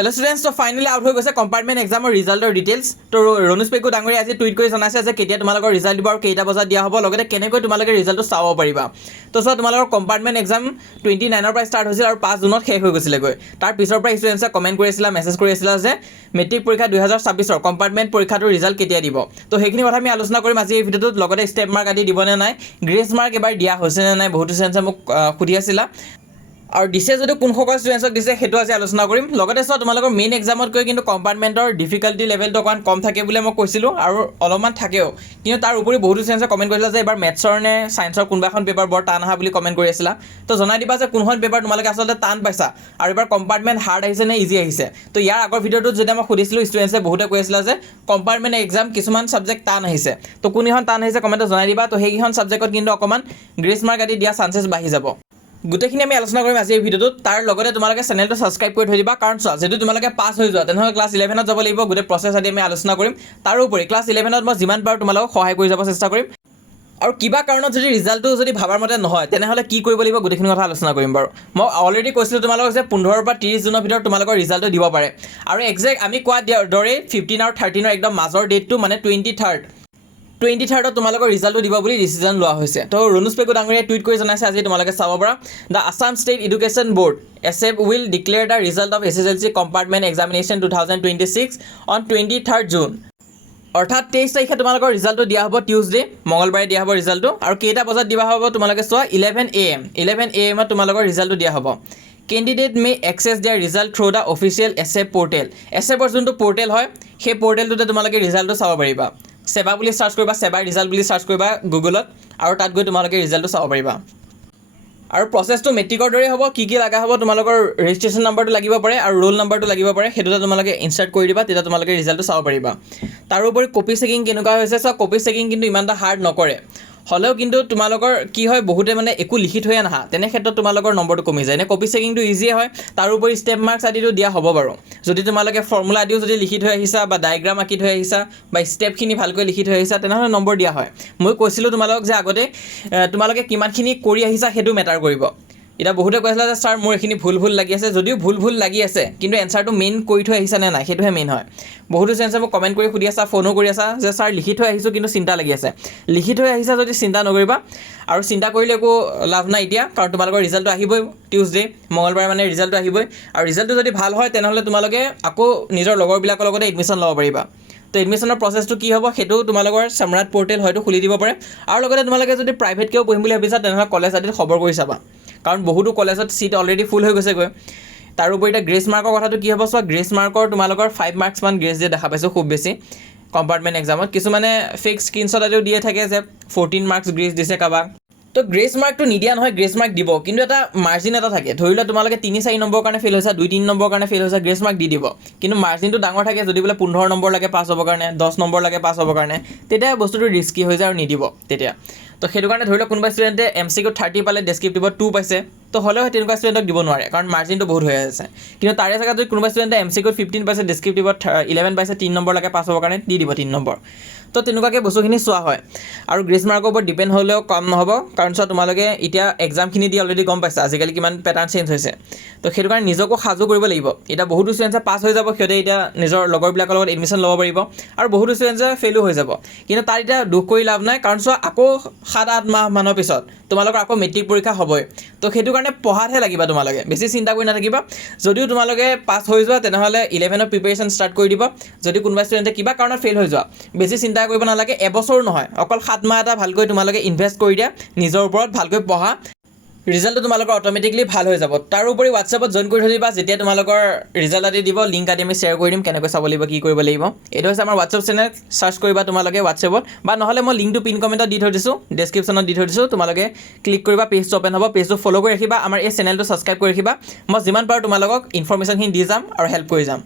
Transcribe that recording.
Hello students, so finally out হৈ গৈছে compartment এক্সামৰ ৰিজাল্টৰ ডিটেইলছ। তো ৰণুজ পেগু ডাঙৰী আজি টুইট কৰি জনাইছে যে কেতিয়া তোমালোকৰ ৰিজাল্ট দিব আৰু কেইটা বজাত দিয়া হ'ব, লগতে কেনেকৈ তোমালোকে ৰিজাল্টটো চাব পাৰিবা। তো সব তোমালোকৰ কম্পাৰ্টমেণ্ট এক্সাম 29 পৰা ষ্টাৰ্ট হৈছিল আৰু 5 জুনত শেষ হৈ গৈছিলেগৈ। তাৰ পিছৰ পৰা ষ্টুডেণ্টছে কমেণ্ট কৰিছিল, মেছেজ কৰিছিল যে মেট্ৰিক পৰীক্ষা 2026ৰ কম্পাৰ্টমেণ্ট পৰীক্ষাটোৰ ৰিজাল্ট কেতিয়া দিব। তো সেইখিনি কথা আমি আলোচনা কৰিম আজি এই ভিডিঅ'টোত। লগতে ষ্টেপ মাৰ্ক আদি দিবনে নাই, গ্ৰেছ মাৰ্ক এবাৰ দিয়া হৈছে নে নাই, বহুতো ষ্টুডেণ্টছে মোক সুধি আছিলা। আৰু দিছে যদি কোনসকল ষ্টুডেণ্টছক দিছে সেইটো আজি আলোচনা কৰিম। লগতে চোৱা তোমালোকৰ মেইন এক্সামতকৈ কিন্তু কম্পাৰ্টমেণ্টৰ ডিফিকাল্টি লেভেলটো অকণমান কম থাকে বুলি মই কৈছিলোঁ, আৰু অলপমান থাকেও। কিন্তু তাৰ উপৰি বহুতো ষ্টুডেণ্টছে কমেণ্ট কৰিছিলে যে এইবাৰ মেথছৰ নে ছায়েন্সৰ কোনোবা এখন পেপাৰ বৰ টান অহা বুলি কমেণ্ট কৰি আছিলা। তো জনাই দিবা যে কোনখন পেপাৰ তোমালোকে আচলতে টান পাইছা আৰু এইবাৰ কম্পাৰ্টমেণ্ট হাৰ্ড আহিছে নে ইজি আহিছে। তো ইয়াৰ আগৰ ভিডিঅ'টোত যেতিয়া মই সুধিছিলোঁ ষ্টুডেণ্টছে বহুতে কৈ আছিলে যে কম্পাৰ্টমেণ্ট এক্সাম কিছুমান ছাবজেক্ট টান আহিছে। তো কোনখন টান আহিছে কমেণ্টত জনাই দিবা। তো সেইকেইখন ছাবজেক্টত কিন্তু অকণমান গ্ৰেছ মাৰ্ক আদি দিয়া চান্সেছ বাঢ়ি যাব। গোটেইখিনি আমি আলোচনা কৰিম আজি এই ভিডিঅ'টোত। তাৰ লগতে তোমালোকে চেনেলটো ছাবস্ক্ৰাইব কৰি থৈ দিবা, কাৰণ চোৱা যদি তোমালোকে পাছ হৈ যোৱা তেনেহ'লে ক্লাছ 11ত যাব লাগিব। গোটেই প্ৰচেছ আদি আমি আলোচনা কৰিম। তাৰোপৰি ক্লাছ 11ত মই যিমান পাৰোঁ তোমালোকক সহায় কৰি যাব চেষ্টা কৰিম। আৰু কিবা কাৰণত যদি ৰিজাল্টটো যদি ভাবাৰ মতে নহয় তেনেহ'লে কি কৰিব লাগিব গোটেইখিনি কথা আলোচনা কৰিম বাৰু। মই অলৰেডি কৈছিলোঁ তোমালোকক যে 15 পৰা 30 জুনৰ ভিতৰত তোমালোকৰ ৰিজাল্টটো দিব পাৰে। আৰু একজেক্ট আমি কোৱা দৰে 15 আৰু 13ৰ একদম মাজৰ ডেটটো মানে 23rd তোমালোকৰ ৰিজাল্টটো দিব বুলি ডিচিজন লোৱা হৈছে। তো ৰণুজ পেগু ডাঙৰীয়াই টুইট কৰি জনাইছে আজি তোমালোকে চাব পৰা, the Assam state education board SEB will declare the result of SSLC compartment examination 2026 on 23rd June. অৰ্থাৎ 23 তাৰিখে তোমালোকৰ ৰিজাল্টটো দিয়া হ'ব, টিউজডে মঙলবাৰে দিয়া হ'ব ৰিজাল্টটো। আৰু কেইটা বজাত দিয়া হ'ব তোমালোকে চোৱা, 11 AM তোমালোকৰ ৰিজাল্টটো দিয়া হ'ব। Candidate may access their result through the official SEB portal. এছএবৰ যোনটো পৰ্টেল হয় সেই পৰ্টেলটোতে তোমালোকে ৰিজাল্টটো চাব পাৰিবা। সেৱা বুলি চাৰ্চ কৰিবা, সেৱাৰ ৰিজাল্ট বুলি চাৰ্চ কৰিবা গুগলত, আৰু তাত গৈ তোমালোকে ৰিজাল্টটো চাব পাৰিবা। আৰু প্ৰচেছটো মেট্ৰিকৰ দৰে হ'ব। কি লগা হ'ব, তোমালোকৰ ৰেজিষ্ট্ৰেশ্যন নাম্বাৰটো লাগিব পাৰে আৰু ৰোল নাম্বাৰটো লাগিব পাৰে, সেইটোতে তোমালোকে ইনচাৰ্ট কৰি দিবা, তেতিয়া তোমালোকে ৰিজাল্টটো চাব পাৰিবা। তাৰোপৰি কপি চেকিং কেনেকুৱা হৈছে চোৱা, কপি চেকিং কিন্তু ইমান এটা হাৰ্ড নকৰে। হ'লেও কিন্তু তোমালোকৰ কি হয়, বহুতে মানে একো লিখি থৈ নাহা, তেনে ক্ষেত্ৰত তোমালোকৰ নম্বৰটো কমি যায়। এনে কপি চেকিংটো ইজিয়ে হয়। তাৰোপৰি ষ্টেপ মাৰ্কছ আদিটো দিয়া হ'ব বাৰু। যদি তোমালোকে ফৰ্মুলা আদিও যদি লিখি থৈ আহিছা বা ডায়েগ্ৰাম আঁকি থৈ আহিছা বা ষ্টেপখিনি ভালকৈ লিখি থৈ আহিছা তেনেহ'লে নম্বৰ দিয়া হয়। মই কৈছিলোঁ তোমালোকক যে আগতে তোমালোকে কিমানখিনি কৰি আহিছা সেইটো মেটাৰ কৰিব। এতিয়া বহুতে কৈছিলে যে ছাৰ মোৰ এইখিনি ভুল লাগি আছে, যদিও ভুল লাগি আছে কিন্তু এনচাৰটো মেইন কৰি থৈ আহিছা নে নাই সেইটোহে মেইন হয়। বহুতো ষ্টুডেণ্টছে মোক কমেণ্ট কৰি সুধি আছা, ফোনো কৰি আছা যে ছাৰ লিখি থৈ আহিছোঁ কিন্তু চিন্তা লাগি আছে। লিখি থৈ আহিছা যদি চিন্তা নকৰিবা, আৰু চিন্তা কৰিলে একো লাভ নাই এতিয়া, কাৰণ তোমালোকৰ ৰিজাল্টটো আহিবই টিউজডে মঙলবাৰে মানে ৰিজাল্টটো আহিবই। আৰু ৰিজাল্টটো যদি ভাল হয় তেনেহ'লে তোমালোকে আকৌ নিজৰ লগৰবিলাকৰ লগতে এডমিশ্যন ল'ব পাৰিবা। তো এডমিশ্যনৰ প্ৰচেছটো কি হ'ব সেইটো তোমালোকৰ সম্ৰাট পৰ্টেল হয়তো খুলি দিব পাৰে। আৰু লগতে তোমালোকে যদি প্ৰাইভেটকৈও পঢ়িম বুলি ভাবিছা তেনেহ'লে কলেজ আদিত খবৰ কৰি চাবা, কাৰণ বহুতো কলেজত চিট অলৰেডি ফুল হৈ গৈছেগৈ। তাৰোপৰি এতিয়া গ্ৰেছ মাৰ্কৰ কথাটো কি হ'ব চোৱা, গ্ৰেছ মাৰ্কৰ তোমালোকৰ 5 মাৰ্কছমান গ্ৰেছ দিয়ে দেখা পাইছোঁ খুব বেছি কম্পাৰ্টমেণ্ট এক্সামত। কিছুমানে ফেক স্ক্ৰীনশ্বট আদিও দিয়ে থাকে যে 14 মাৰ্কছ গ্ৰেছ দিছে কাৰোবাক। তো গ্ৰেছ মাৰ্কটো নিদিয়া নহয়, গ্ৰেছ মাৰ্ক দিব, কিন্তু এটা মাৰ্জিন এটা থাকে। ধৰি লোৱা তোমালোকে 3-4 নম্বৰৰ কাৰণে ফেইল হৈছা, 2-3 নম্বৰৰ কাৰণে ফেইল হৈছা, গ্ৰেছ মাৰ্ক দি দিব, কিন্তু মাৰ্জিনটো ডাঙৰ থাকে। যদি বোলে 15 নম্বৰ লাগে পাছ হ'বৰ কাৰণে, 10 নম্বৰ লাগে পাছ হ'বৰ কাৰণে, তেতিয়া বস্তুটো ৰিস্কি হৈ যায় আৰু নিদিব তেতিয়া। তো সেইটো কাৰণে ধৰি লওক কোনোবা ষ্টুডেণ্টে MCQ 30 পালে, ডেছক্ৰিপটিভত 2 পাইছে, তো হ'লেও তেনেকুৱা ষ্টুডেণ্টক দিব নোৱাৰে, কাৰণ মাৰ্জিনটো বহুত হৈ আছে। কিন্তু তাৰে জেগাত যদি কোনোবা ষ্টুডেণ্টে MCQ 15 পাইছে, ডেছক্ৰিপটিভত 11 পাইছে, 3 নম্বৰ লাগে পাছ হ'বৰ কাৰণে দি দিব 3 নম্বৰ। তো তেনেকুৱাকৈ বস্তুখিনি চোৱা হয়। আৰু গ্ৰেছ মাৰ্কৰ ওপৰত ডিপেণ্ড হ'লেও কম নহ'ব, কাৰণ চোৱা তোমালোকে এতিয়া এক্সামখিনি দি অলৰেডি গম পাইছা আজিকালি কিমান পেটাৰ্ণ চেঞ্জ হৈছে। তো সেইটো কাৰণে নিজকো সাজু কৰিব লাগিব। এতিয়া বহুতো ষ্টুডেণ্টছে পাছ হৈ যাব, সিহঁতে এতিয়া নিজৰ লগৰবিলাকৰ লগত এডমিশ্যন ল'ব পাৰিব, আৰু বহুতো ষ্টুডেণ্টছে ফেইলো হৈ যাব। কিন্তু তাৰ এতিয়া দুখ কৰি লাভ নাই, কাৰণ চোৱা আকৌ 7-8 মাহমানৰ পিছত তোমালোকৰ আকৌ মেট্ৰিক পৰীক্ষা হ'বই। তো সেইটো কাৰণে পঢ়াতহে লাগিবা, তোমালোকে বেছি চিন্তা কৰি নাথাকিবা। যদিও তোমালোকে পাছ হৈ যোৱা তেনেহ'লে 11ৰ প্ৰিপেৰেশ্যন ষ্টাৰ্ট কৰি দিব। যদি কোনোবা ষ্টুডেণ্টে কিবা কাৰণত ফেইল হৈ যোৱা, বেছি চিন্তা কৰিব নালাগে। এবছৰ নহয়, অকল 7 মাহ এটা ভালকৈ তোমালোকে ইনভেষ্ট কৰি দিয়া নিজৰ ওপৰত, ভালকৈ পঢ়া, ৰিজাল্টটো তোমালোকৰ অট'মেটিকলি ভাল হৈ যাব। তাৰোপৰি হোৱাটছএপত জইন কৰি থৈ দিবা, যেতিয়া তোমালোকৰ ৰিজাল্ট আদি দিব লিংক আদি আমি শ্বেয়াৰ কৰি দিম, কেনেকৈ চাব লাগিব, কি কৰিব লাগিব। এইটো হৈছে আমাৰ হোৱাটছএপ চেনেল, চাৰ্চ কৰিবা তোমালোকে হোৱাটছএপত, বা নহ'লে মই লিংকটো পিন কমেণ্টত দি থৈ দিছোঁ, ডেছক্ৰিপশ্যনত দি থৈ দিছোঁ, তোমালোকে ক্লিক কৰিবা, পেজটো অ'পেন হ'ব, পেজটো ফ'ল' কৰি ৰাখিবা, আমাৰ এই চেনেলটো ছাবস্ক্ৰাইব কৰি ৰাখিবা। মই যিমান পাৰোঁ তোমালোকক ইনফৰ্মেশ্যনখিনি দি যাম আৰু হেল্প কৰি যাম।